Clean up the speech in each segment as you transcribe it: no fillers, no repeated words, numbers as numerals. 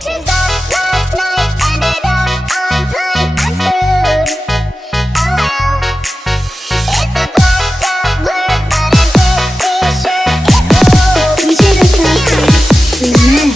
pictures of last night ended up on mine. I'm screwed. Oh well. It's a blacked out blur, but I'm pretty sure it will. We should have talked. We met.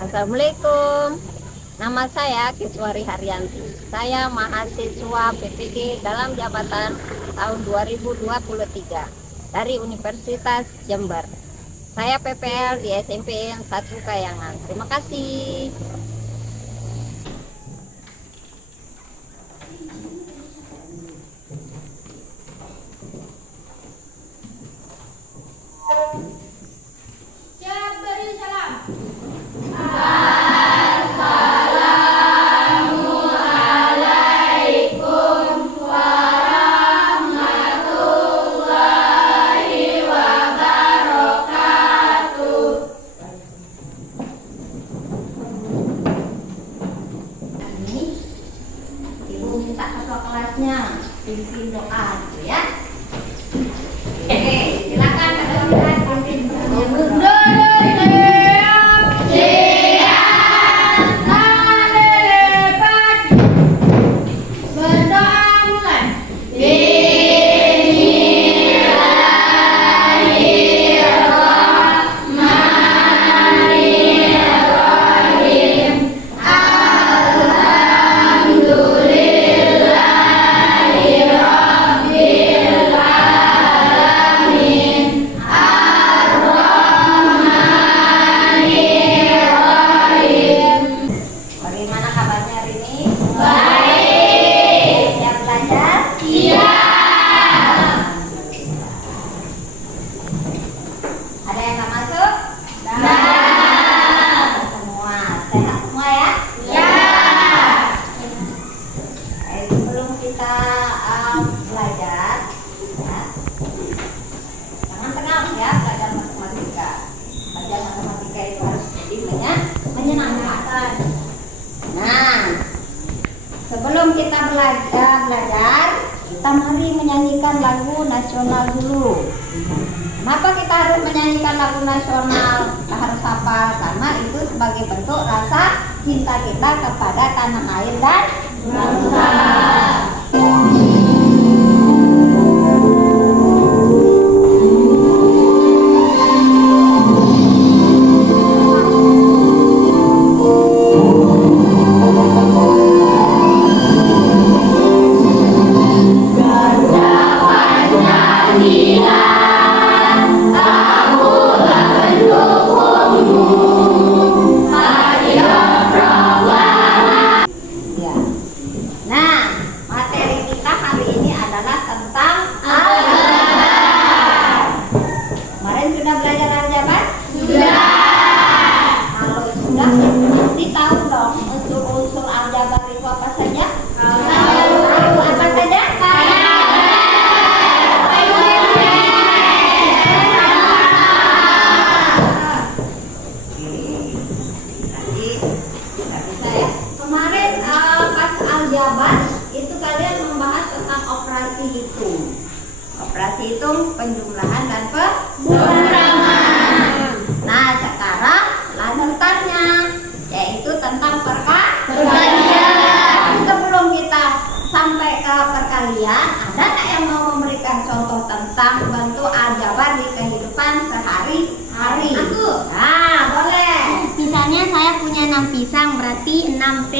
Assalamualaikum, nama saya Kiswari Haryanti. Saya mahasiswa PPG dalam jabatan tahun 2023 dari Universitas Jember. Saya PPL di SMP 1 Kayangan. Terima kasih. Minta ketua kelasnya pimpin doa gitu ya. Oke, silakan ketua kelas pimpin doa. Sebelum kita belajar, kita mari menyanyikan lagu nasional dulu. Kenapa kita harus menyanyikan lagu nasional? Kita harus hafal karena itu sebagai bentuk rasa cinta kita kepada tanah air dan bangsa. Operasi hitung, penjumlahan dan pengurangan. Nah, sekarang lanjutannya yaitu tentang perkalian. Sebelum kita sampai ke perkalian, ada nggak yang mau memberikan contoh tentang bentuk aljabar di kehidupan sehari-hari? Aku. Nah, boleh. Misalnya saya punya 6 pisang berarti 6T.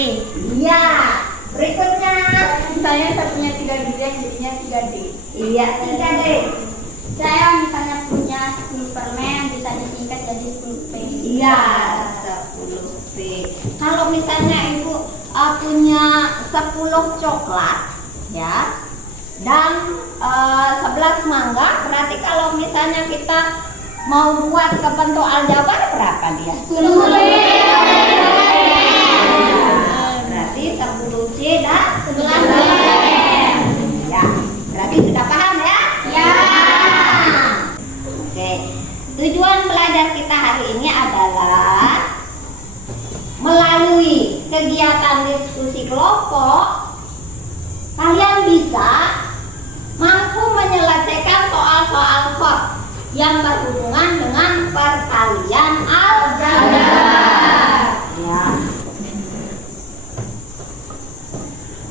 Iya. Berikutnya, Misalnya saya punya 3 biji jadinya 3D. iya 3D. Saya misalnya punya 10 permen bisa disingkat jadi 10P. Iya 10P. Kalau misalnya ibu punya 10 coklat ya dan 11 mangga, berarti kalau misalnya kita mau buat ke bentuk aljabar berapa dia? 10. kegiatan diskusi kelompok, kalian bisa mampu menyelesaikan soal-soal hot yang berhubungan dengan perkalian aljabar. Ya.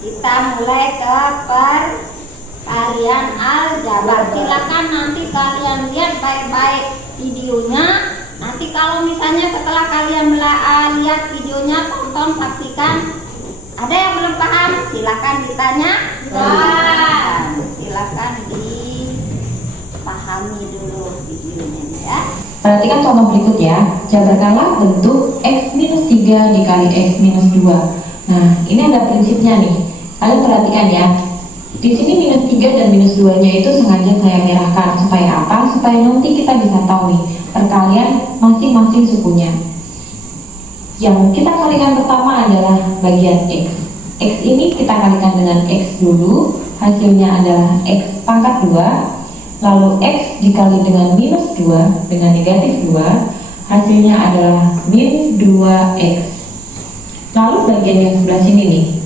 Kita mulai ke perkalian aljabar. Silakan nanti kalian lihat baik-baik videonya. Nanti kalau misalnya setelah kalian lihat videonya, tonton, saksikan, ada yang belum paham, silakan ditanya. Silakan dipahami dulu videonya ya. Perhatikan contoh berikut ya. Jabarkanlah bentuk x minus 3 dikali x minus 2. Nah, ini ada prinsipnya nih. Kalian perhatikan ya. Di sini minus 3 dan minus 2-nya itu sengaja saya merahkan. Supaya apa? Supaya nanti kita bisa tahu nih perkalian masing-masing sukunya. Yang kita kalikan pertama adalah bagian x. X ini kita kalikan dengan x dulu. Hasilnya adalah x pangkat 2. Lalu x dikali dengan minus 2 dengan negatif 2. Hasilnya adalah min 2x. Lalu bagian yang sebelah sini nih,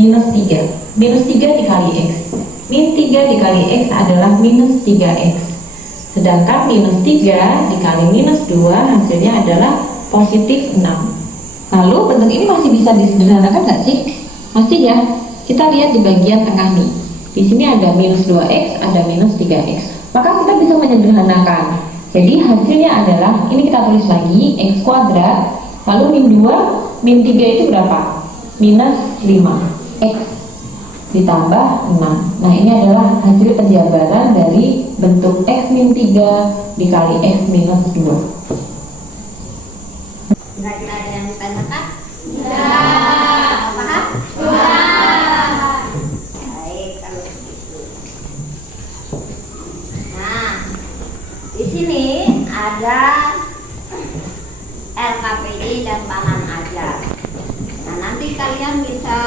minus 3. Minus 3 dikali x. Min 3 dikali x adalah minus 3x. Sedangkan minus 3 dikali minus 2 hasilnya adalah positif 6. Lalu bentuk ini masih bisa disederhanakan nggak sih? Masih ya. Kita lihat di bagian tengah nih. Di sini ada minus 2x, ada minus 3x. Maka kita bisa menyederhanakan. Jadi hasilnya adalah, ini kita tulis lagi, x kuadrat. Lalu min 2, min 3 itu berapa? Minus 5x ditambah 6. Nah, ini adalah hasil penjabaran dari bentuk x min 3 dikali x minus 2. Kira-kira ada yang ditanyakan? Ya. Paham? Ya. Baik, kalau begitu. Nah, di sini ada LKPD dan taman ajar. Nah, nanti kalian bisa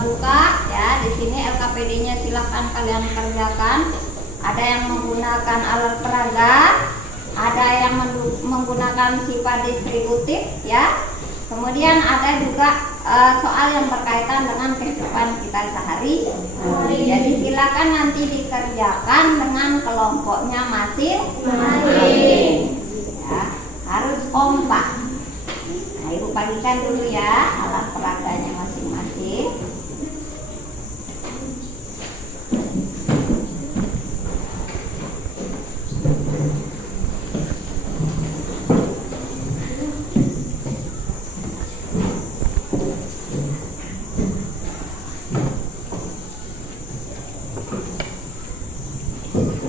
buka ya. Di sini LKPD-nya silahkan kalian kerjakan. Ada yang menggunakan alat peraga, ada yang menggunakan sifat distributif ya. Kemudian ada juga soal yang berkaitan dengan kehidupan kita sehari-hari. Jadi silakan nanti dikerjakan dengan kelompoknya masing-masing. Ya, harus kompak. Nah, Ibu bagikan dulu ya alat peraganya masing-masing.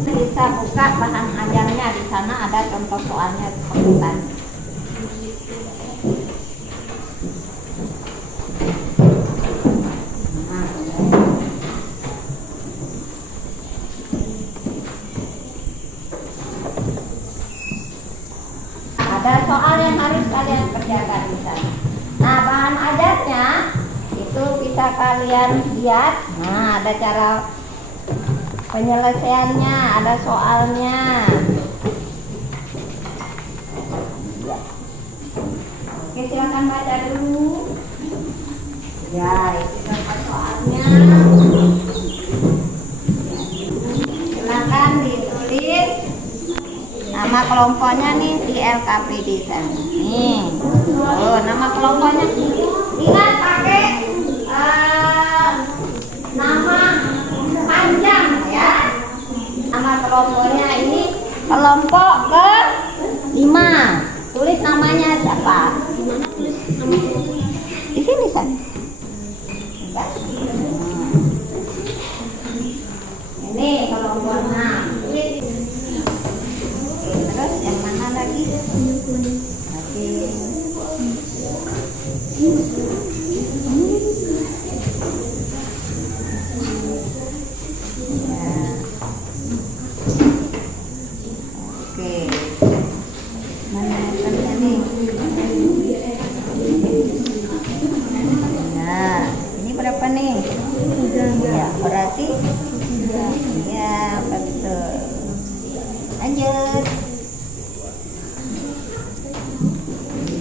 Bisa buka bahan ajarnya, di sana ada contoh soalnya seperti tadi. Ada soal yang harus kalian kerjakan di sana. Nah, bahan ajarnya itu bisa kalian lihat. Nah, ada cara penyelesaiannya, ada soalnya. Oke, silakan baca dulu. Ya, itu contoh soalnya. Silakan ditulis nama kelompoknya nih di LKPD sana. Nih. Oh, nama kelompoknya. Ingat pakai nama panjang ya. Nama kelompoknya ini kelompok ke-5. Tulis namanya siapa? Di sini kan. Ini kelompok 6. Tulis. Oke, terus yang mana lagi? Oke. Ya, berarti ya betul. Lanjut.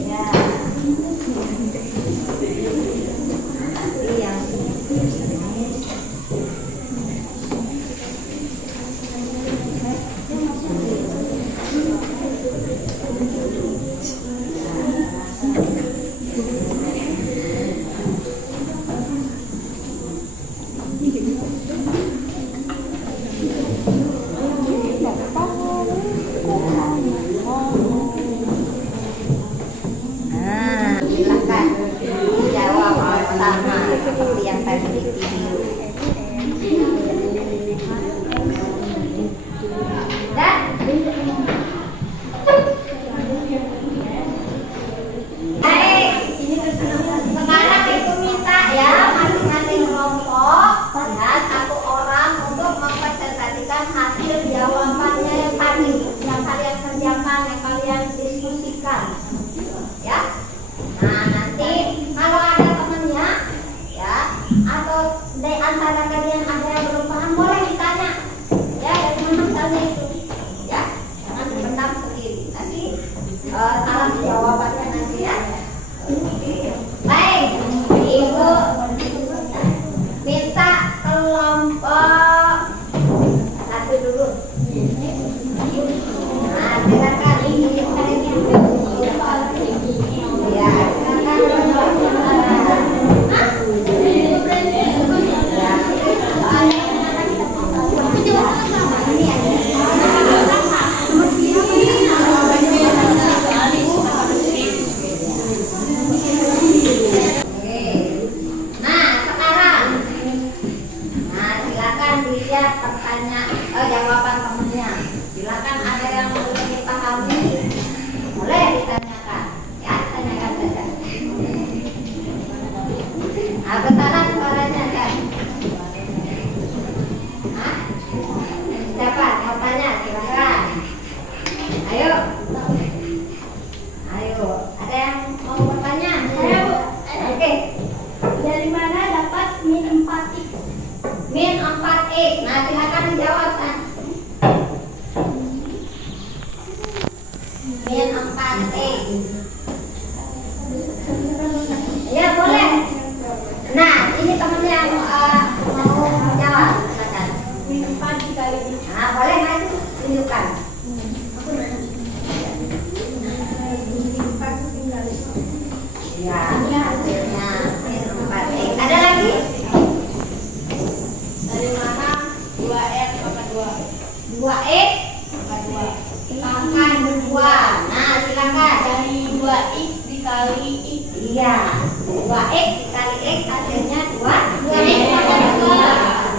Ya. Ya boleh. Nah, ini temennya yang mau menjawab. Silakan. Min 4 dikali Nah, boleh maju tunjukkan. Ya, hasilnya min 4x. Ada lagi? dari mana 2x pangkat 2 2x pangkat 2 pangkat 2. Nah, silakan. dari 2x dikali x Iya, 2x dikali x hasilnya 2. 2x pangkat 2.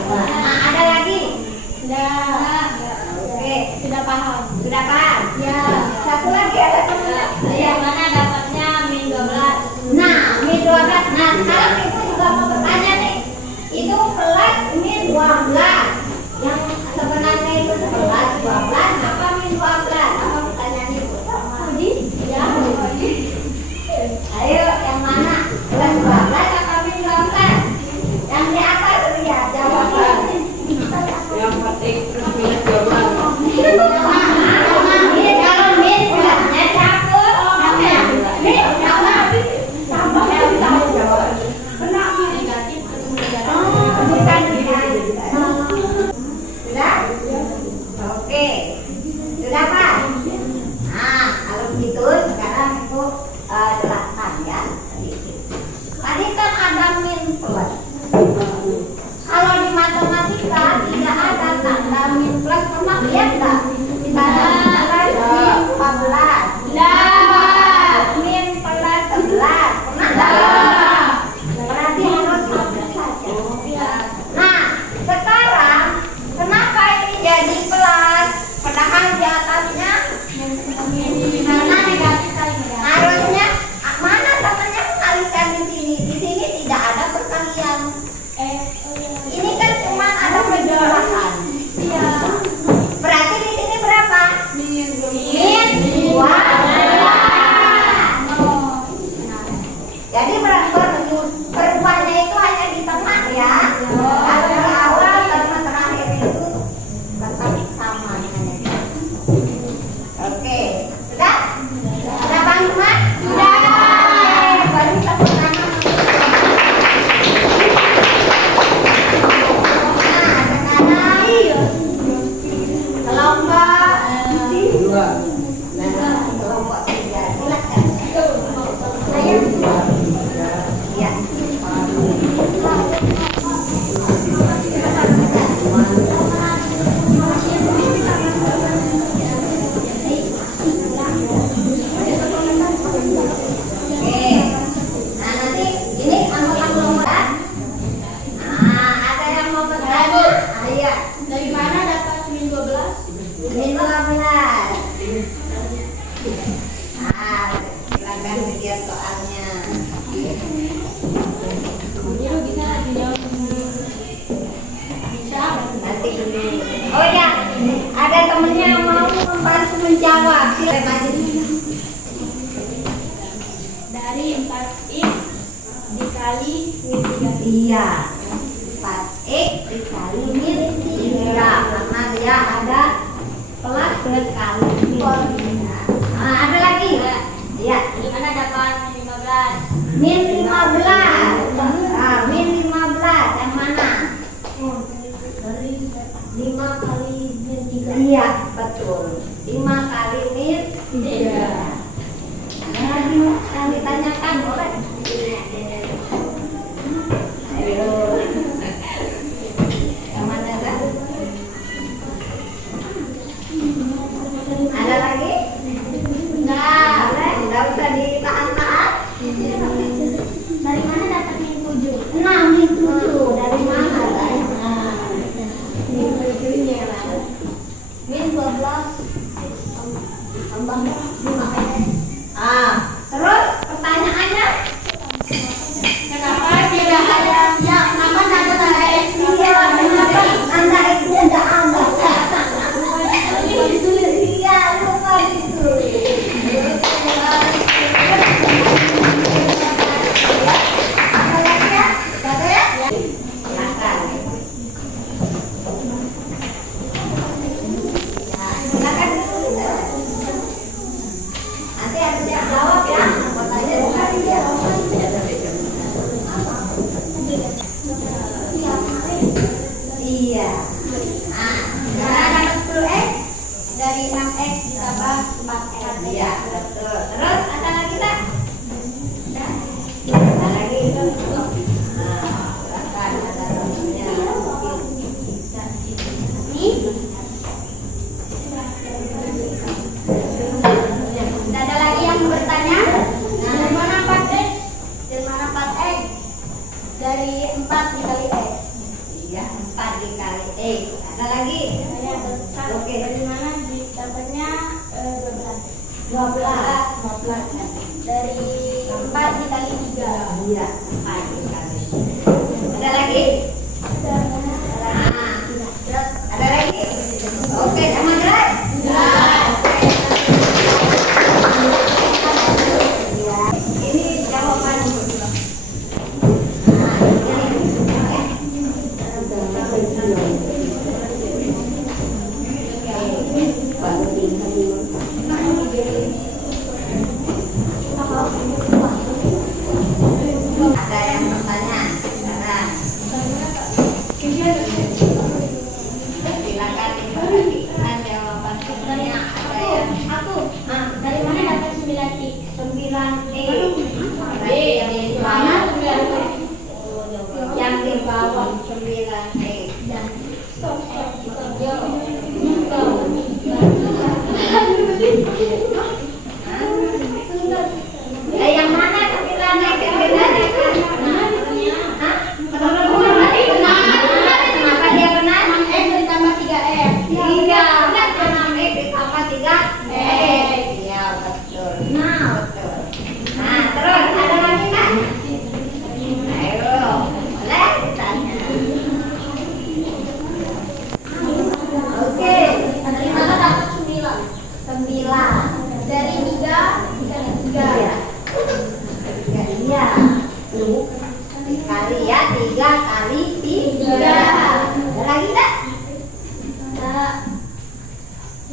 Nah, ada lagi? Sudah. Oke, Sudah paham. sudah paham? Ya. Satu lagi ada temennya. Dari mana dapatnya min 12? Nah, min 12. Nah, sekarang ibu juga mau bertanya nih. Itu plus min 12. Yang sebenarnya itu 11, 12. Apa min 12? Apa pertanyaan ibu? Ya. Ayo, yang mana? Plus 12 apa min 12? Yang di atas ya, jawab. Yang 4x plus minus 12. Kalau min plusnya campur. Min sama. Negatif ketemu negatif. Bukan sudah? Oke. Sudah Pak? Nah, kalau begitu sekarang Ibu jelaskan ya sedikit. Tadi kan ada min plus. Kalau di matematika tidak ada tanda min plus, pernah lihat nggak? Di tanda min 14. Min plus 11. Pernah nggak? Berarti harus satu saja. Nah, sekarang kenapa ini jadi plus? Padahal di atasnya mana negatif kali ya? Harusnya mana temannya mengalihkan di sini? Di sini tidak ada perkalian. Ini kan cuma ada penjelasan. Iya. Berarti di sini berapa? Min Min 12. Jadi berubahnya itu hanya di tengah ya. Kalau di awal sama terakhir itu tetap sama hanya. Oke, sudah? Sudah Bang Jumat? Sudah. Baru kita bertanya. Nah, sekarang kelompok Dua. kelompok 3. Silakan. Saya. Ya. Oke. Nah, nanti ini anggota kelompok. Nah, ada yang mau bertanya? Iya. Dari mana dapat min 12? Min 12. Nah, silakan lihat soalnya. Itu bisa dijawab sendiri. Bisa. Nanti. Oh ya, ada temennya yang mau membantu menjawab. Silakan maju. Dari 4x dikali min 3. Iya. 4x dikali min 3 karena dia ada plus berkali min. Nah, ada lagi? Iya. Dari mana dapat min 15? Min 15. Nah, min 15 yang mana? 5 kali min 3. Iya, betul. 5 kali min 3. Ada lagi yang ditanyakan boleh? Ayo. Yang mana kan? Ada lagi? Enggak, enggak usah ditahan-tahan. Dari mana dapat min 7? Nah, min 7 dari mana guys? Nah, min 7-nya mana? Min 12 tambah 5. Terus pertanyaannya Ada lagi? Oke, dari mana didapatnya 12. 12. Dari 4 dikali 3. Iya. Ada lagi? Nah, ada lagi? Oke, sama jelas? Ini jawaban. Ada yang bertanya? Sekarang. Silakan diperhatikan jawaban sebenarnya. Ada yang Dari mana dapat 9 X? 9E. Berarti yang di bawah. Yang di bawah 9E. Yang mana 9E? Bedanya kan? Hah? Kenapa dia benar? 6X ditambah 3X. 6E ditambah 3E. Iya, betul. Betul. Nah, terus ada lagi kan? Ayo, boleh ditanya. Oke, Dari mana dapat 9? 9. Dari 3 dikali 3. Iya. Dikali ya, 3 kali 3. Ada lagi tak?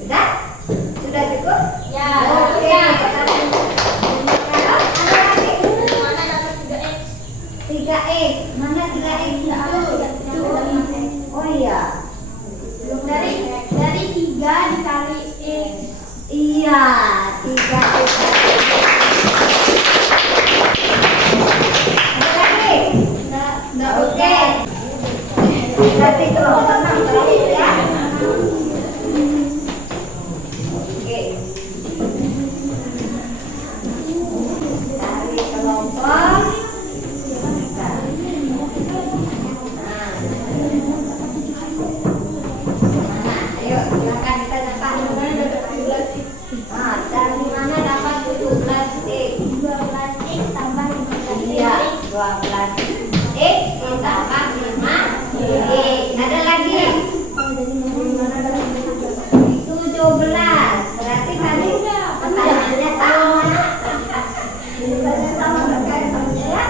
Sudah? Sudah cukup? Ya. Oke. Kalau ada lagi? Dari mana dapat 3X? 3X. Mana 3X? Oh iya. Dari 3 dikali X. Iya, 3X. Ada lagi? Oke. Berarti kelompok 6 terakhir ya. Oke. Dari kelompok. Ayo, silakan ditanya Pak. Dari mana dapat 17X? 12X tambah 15X. Iya, 12X ditambah 5X. Ada lagi? 17. Berarti tadi pertanyaannya sama. Jawabannya sama berkait ya?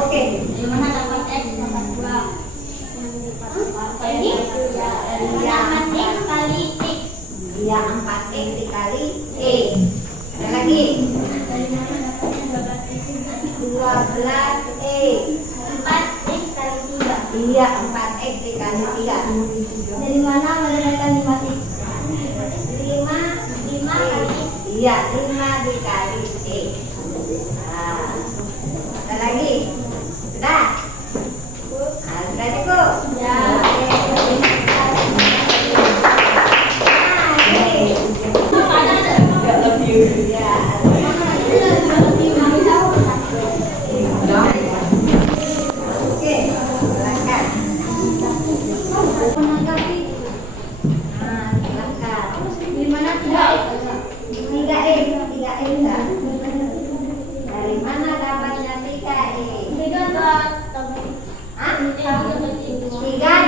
Oke. Dari mana dapat X tambah 2? Ini? Dari 4X kali X. Iya, 4X dikali X. Ada lagi? Dari mana dapatnya 12X? 12X. 4X kali 3. Iya, 4X dikali 3. Dari mana mendapatkan 5X? 5 kali X. Iya, 5 dikali X. Nah, ada lagi? Sudah? Nah, sudah cukup? Ya. Oke. Iya. Oke, silakan. Menanggapi. Nah, silakan. Di mana 3X? 3X enggak? Dari mana dapatnya 3X? 3 Hah? 3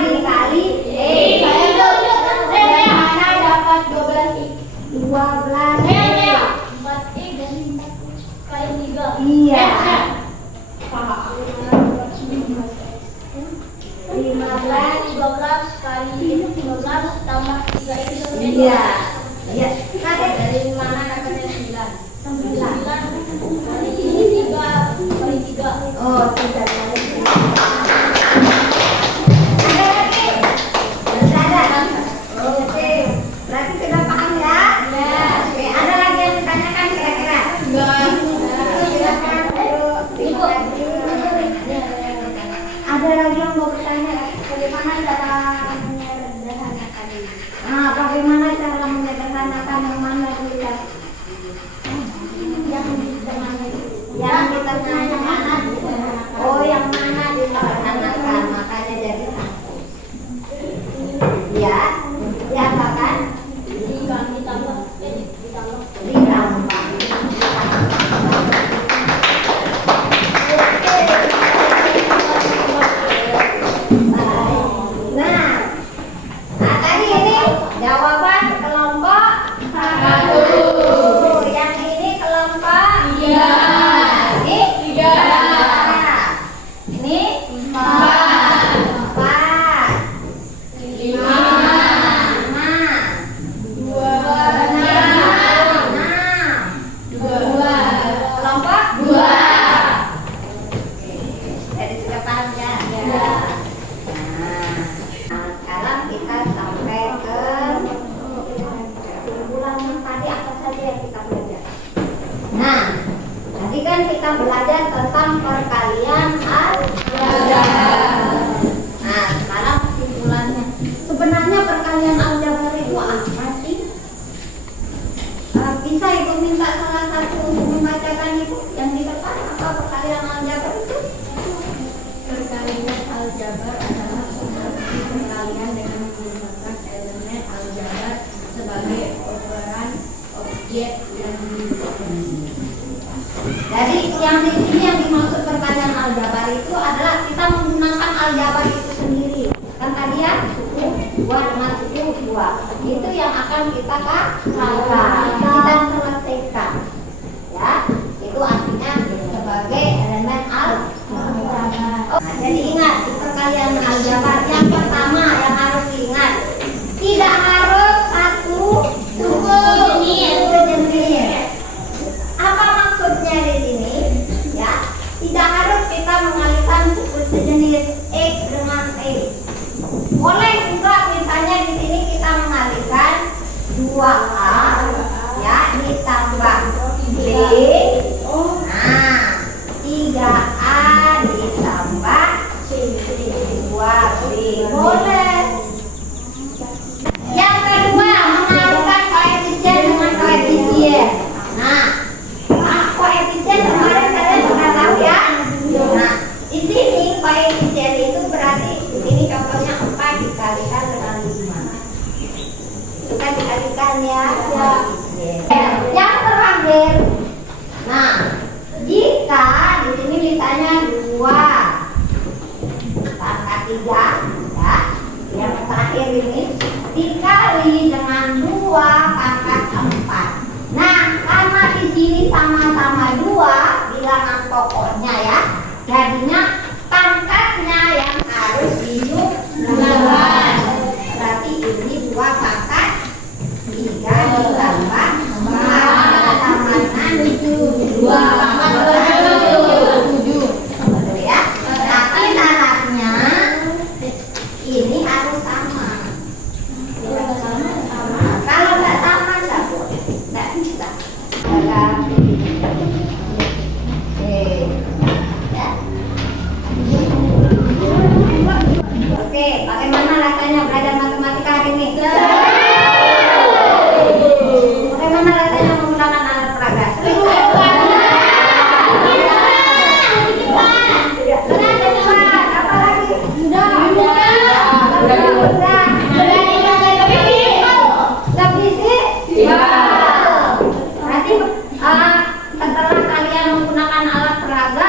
dikali X. Dari mana dapat 12X? 12X. 4X dari 4 kali 3. Iya. 15. 12 kali 15 tambah 3X. Iya. Iya. Dari mana dapatnya 9? 9 kali ini 3 kali 3. Oh, 3 kali 3. Ada lagi? Sudah ada? Oke. Berarti sudah paham ya? Ya. Oke, ada lagi yang ditanyakan kira-kira? Silakan. Terima kasih. Ada lagi yang mau bertanya? Bagaimana cara menyederhanakan? Nah, bagaimana cara menyederhanakan? Tadi kan kita belajar tentang perkalian aljabar. Nah, sekarang kesimpulannya. Sebenarnya perkalian aljabar itu apa sih? Bisa Ibu minta salah satu untuk membacakan Ibu yang di depan apa perkalian aljabar itu? Perkalian aljabar adalah operasi perkalian dengan menggunakan elemen aljabar sebagai operan objek yang Jadi yang di sini yang dimaksud perkalian aljabar itu adalah kita menggunakan aljabar itu sendiri. Kan tadi ya suku 2 dengan suku 2 itu yang akan kita kita selesaikan. Ya, itu artinya sebagai elemen aljabar. Nah, jadi ingat di perkalian aljabar yang pertama yang harus diingat tidak harus satu suku jenis. Apa maksudnya di sini? Ya, tidak harus kita mengalihkan suku sejenis X dengan E. Boleh juga misalnya di sini kita mengalihkan 2A ya ditambah B. Nah, 3A ditambah 2B. Boleh. Yang kedua, mengalihkan koefisien dengan koefisien. Nah, koefisien kemarin kalian sudah tahu ya. Nah, di sini koefisien itu berarti di sini contohnya 4 dikalikan dengan 5. Itu kan dikalikan ya. Yang terakhir, nah jika di sini misalnya 2 pangkat 3 ya, yang terakhir ini dikali dengan 2 pangkat 4. Nah, karena di sini sama-sama 2 bilangan pokoknya ya, jadinya pangkatnya yang harus dijumlahkan. Berarti ini 2 pangkat 3 ditambah 4 sama 6 2 pangkat 7 ya. Tapi syaratnya ini harus sama. Kalau nggak sama nggak bisa. Oke, bagaimana rasanya belajar matematika hari ini? Bagaimana rasanya menggunakan alat peraga? Apa lagi? Lebih sih? Berarti setelah kalian menggunakan alat peraga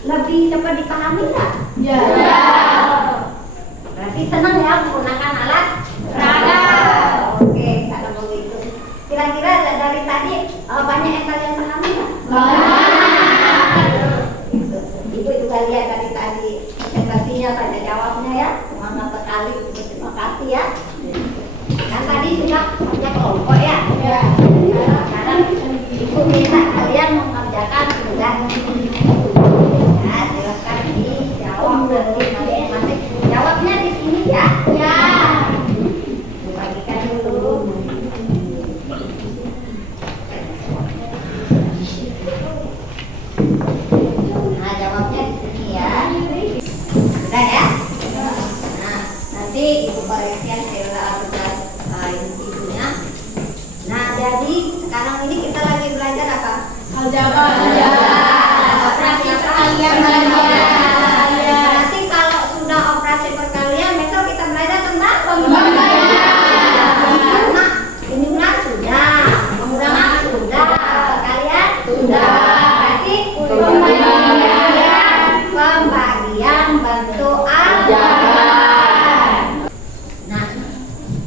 lebih cepat dipahami nggak? Ya. Berarti senang ya menggunakan alat peraga. Oke, kalau begitu. Kira-kira dari tadi banyak yang kalian pahami nggak? Ibu juga lihat dari tadi presentasinya, tanya jawabnya ya. Semangat sekali, terima kasih ya. Kan tadi sudah kerja kelompok ya. Sekarang ibu minta kalian mengerjakan tugas. Ya, silakan dijawab dari masing-masing. Jawabnya di sini ya. Ya. Bagikan dulu. Nah, jawabnya di sini ya. Sudah ya? Nah, nanti ibu koreksi hasil tugas ibunya. Nah, jadi sekarang ini kita lagi belajar apa? aljabar. Operasi perkalian aljabar. Berarti kalau sudah operasi perkalian, besok kita belajar tentang pembagian. Karena pengurangan sudah, pengurangan sudah, perkalian sudah. Berarti pembagian bentuk aljabar. Nah,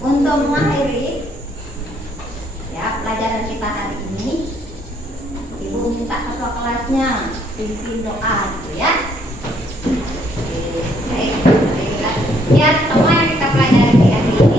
untuk mengakhiri ya pelajaran kita hari ini, ibu minta ketua kelasnya pimpin doa gitu ya. Baik, ya semua yang kita pelajari hari ini